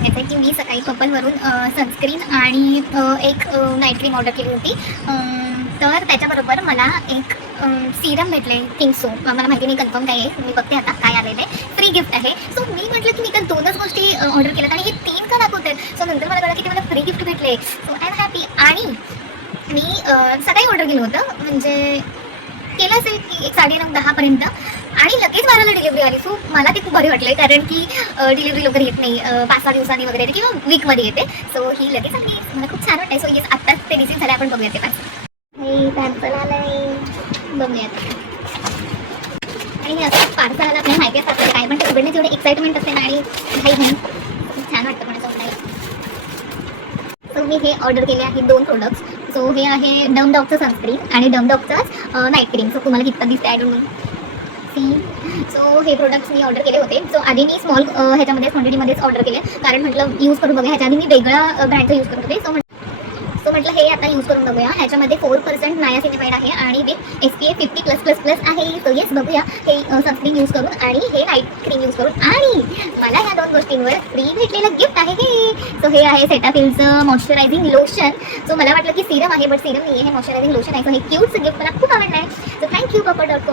सांगायचं आहे की मी सकाळी पर्पलवरून सनस्क्रीन आणि एक नाईट क्रीम ऑर्डर केली होती. तर त्याच्याबरोबर मला एक सिरम भेटले थिंक सो. मला माहिती नाही कन्फर्म काय आहे, मी बघते आता काय आलेलं आहे. फ्री गिफ्ट आहे. सो मी म्हटलं की मी तर 2च गोष्टी ऑर्डर केल्यात आणि हे 3 का दाखवत आहेत. सो नंतर मला कळलं की ते मला फ्री गिफ्ट भेटले. So I am happy. आणि मी सकाळी ऑर्डर केलं होतं, म्हणजे केलं असेल की एक 9:30-10 पर्यंत, आणि लगेच मला डिलिव्हरी आली. सो मला ते खूप बरे वाटले, कारण की डिलिव्हरी लवकर येत नाही, 5-6 दिवसांनी वगैरे येते किंवा वीकमध्ये येते. सो ही लगेच आली. मला खूप छान वाटतंय. सो येस, आत्ताच ते रिसीव झाले. आपण बघूया ते पार्सल आलंय, बघूयात. आणि हे असं पार्सल आलं आपल्याला माहिती असतं काय, पण ते उघडण्याची एवढी एक्साइटमेंट असते ना, आणि घाई घाई खूप छान वाटतं कोणाचं ऑनलाईन. सो मी हे ऑर्डर केले आहे 2 प्रोडक्ट्स. सो हे आहे डम डॉगचं सनस्क्रीन आणि डम डॉगचं नाईट क्रीम. सो तुम्हाला कितपत दिसते आय डोंट नो. सो हे प्रोडक्ट्स मी ऑर्डर केले होते. सो आधी मी स्मॉल ह्याच्यामध्ये क्वांटिटीमध्येच ऑर्डर केले, कारण म्हटलं यूज करून बघूया. ह्याच्या आधी मी वेगळ्या ब्रँडचं यूज करत होते. सो म्हटलं हे आता यूज करून बघूया. ह्याच्यामध्ये 4% नायासिनामाइड आहे आणि विथ SPF 50+++ आहे. सो येस, बघूया हे सनस्क्रीन यूज करून आणि हे नाईट क्रीम यूज करून. आणि मला ह्या 2 गोष्टींवर फ्री भेटलेलं गिफ्ट आहे हे. सो हे आहे सेटाफिलचं मॉइश्चरायझिंग लोशन. सो मला वाटलं की सिरम आहे, बट सिरम नाही आहे, हे मॉइश्चरायझिंग लोशन आहे. सो हे क्यूटचं गिफ्ट मला खूप आवडलं आहे. So thank you पर्पल.com.